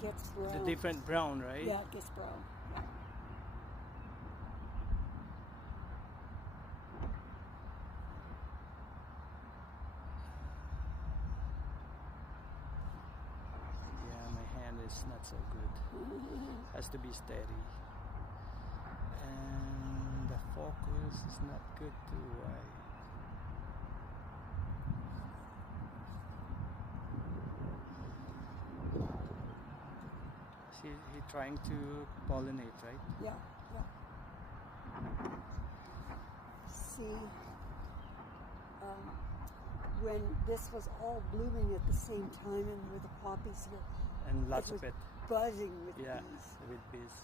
gets brown. The different brown, right? Yeah, it gets brown. Yeah. Yeah, my hand is not so good. Has to be steady. And the focus is not good too. He trying to pollinate, right? Yeah, yeah. See, when this was all blooming at the same time and with the poppies here, And lots it was of it. buzzing with Yeah, bees. with bees.